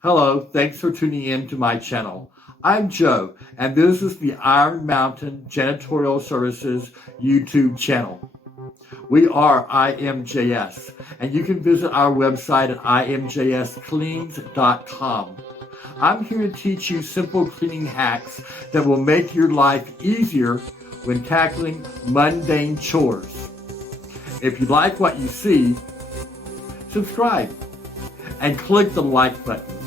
Hello, thanks for tuning in to my channel. I'm Joe, and this is the Iron Mountain Janitorial Services YouTube channel. We are IMJS, and you can visit our website at imjscleans.com. I'm here to teach you simple cleaning hacks that will make your life easier when tackling mundane chores. If you like what you see, subscribe and click the like button.